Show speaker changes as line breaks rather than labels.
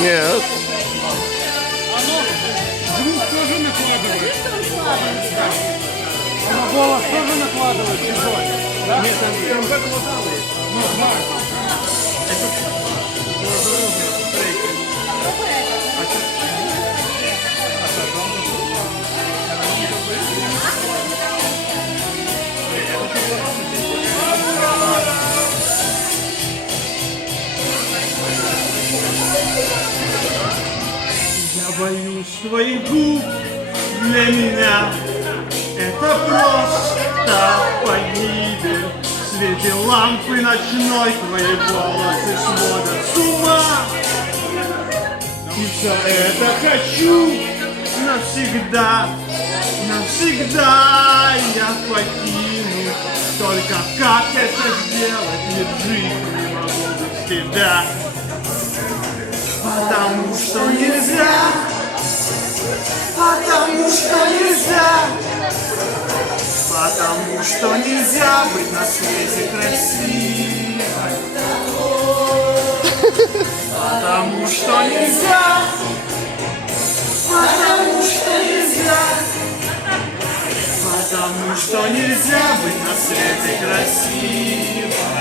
Нет. Оно звук тоже накладывает. Она голос тоже накладывает чужой. Да? Нет, там, там как его там
Ну, Марк. Боюсь твоих губ для меня. Это просто погибель В свете лампы ночной Твои волосы сводят с ума. И все это хочу навсегда Навсегда я покину. Только как это сделать Ведь жить не могу без тебя. Потому что нельзя, потому что нельзя быть на свете красивой. Потому что нельзя, потому что нельзя, потому что нельзя быть на свете красивой.